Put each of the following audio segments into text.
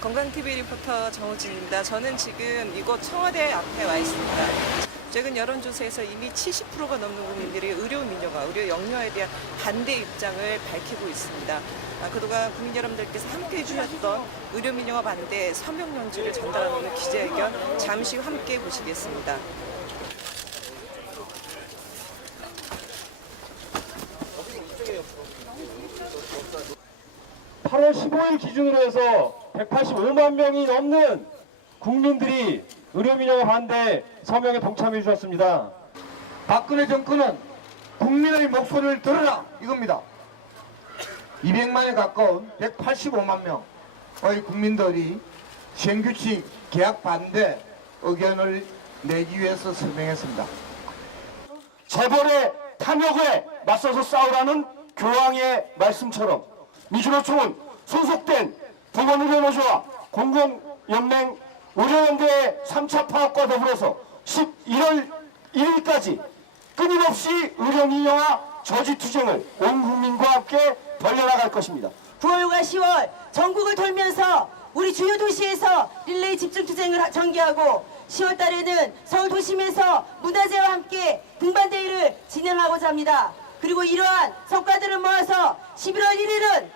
건강TV 리포터 정우진입니다. 저는 지금 이곳 청와대 앞에 와 있습니다. 최근 여론조사에서 이미 70%가 넘는 국민들이 의료 민영화, 의료 영유아에 대한 반대 입장을 밝히고 있습니다. 아, 그동안 국민 여러분들께서 함께 해주셨던 의료 민영화 반대 서명 용지를 전달하는 기자회견 잠시 후 함께 보시겠습니다. 8월 15일 기준으로 해서 185만 명이 넘는 국민들이 의료민영화 반대 서명에 동참해 주셨습니다. 박근혜 정권은 국민의 목소리를 들어라 이겁니다. 200만에 가까운 185만 명의 국민들이 시행규칙 계약 반대 의견을 내기 위해서 서명했습니다. 재벌의 탐욕에 맞서서 싸우라는 교황의 말씀처럼 민주노총은 소속된 보건의료노조와 공공연맹 의료연대의 3차 파업과 더불어서 11월 1일까지 끊임없이 의료민영화 저지투쟁을 온 국민과 함께 벌려나갈 것입니다. 9월과 10월 전국을 돌면서 우리 주요 도시에서 릴레이 집중 투쟁을 하- 전개하고 10월 달에는 서울 도심에서 문화재와 함께 등반대회를 진행하고자 합니다. 그리고 이러한 성과들을 모아서 11월 1일은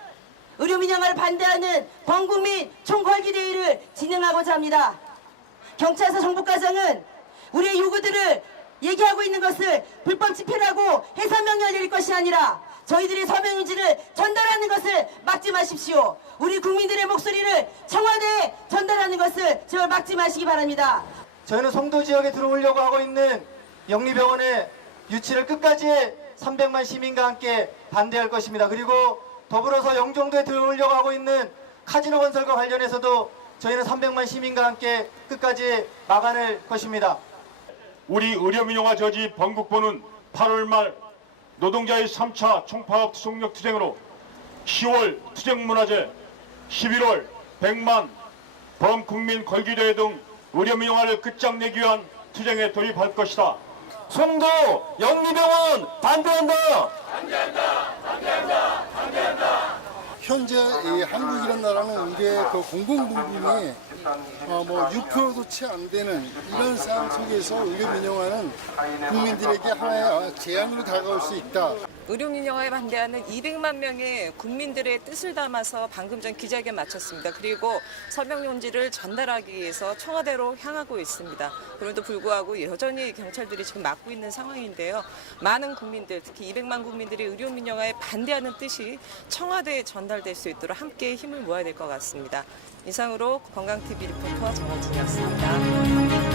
의료민영화를 반대하는 범국민 총궐기대회를 진행하고자 합니다. 경찰서 정보과정은 우리의 요구들을 얘기하고 있는 것을 불법 집회라고 해산명령을 내릴 것이 아니라 저희들의 서명유지를 전달하는 것을 막지 마십시오. 우리 국민들의 목소리를 청와대에 전달하는 것을 제발 막지 마시기 바랍니다. 저희는 송도 지역에 들어오려고 하고 있는 영리병원의 유치를 끝까지 300만 시민과 함께 반대할 것입니다. 그리고 더불어서 영종도에 들어오려고 하고 있는 카지노 건설과 관련해서도 저희는 300만 시민과 함께 끝까지 막아낼 것입니다. 우리 의료민영화 저지 번국보는 8월 말 노동자의 3차 총파업 투쟁력 투쟁으로 10월 투쟁문화제, 11월 100만 범국민 걸기대회 등 의료민영화를 끝장내기 위한 투쟁에 돌입할 것이다. 송도 영리병원 반대한다. 현재 이 한국이라는 나라는 의대 그 공공 부분이 어, 뭐 6%도 채 안 되는 이런 상황 속에서 의료 민영화는 국민들에게 하나의 제안으로 다가올 수 있다. 의료 민영화에 반대하는 200만 명의 국민들의 뜻을 담아서 방금 전 기자회견 마쳤습니다. 그리고 서명 용지를 전달하기 위해서 청와대로 향하고 있습니다. 그럼에도 불구하고 여전히 경찰들이 지금 막고 있는 상황인데요. 많은 국민들, 특히 200만 국민들이 의료 민영화에 반대하는 뜻이 청와대에 전달될 수 있도록 함께 힘을 모아야 될 것 같습니다. 이상으로 건강TV 리포터 정호진이었습니다.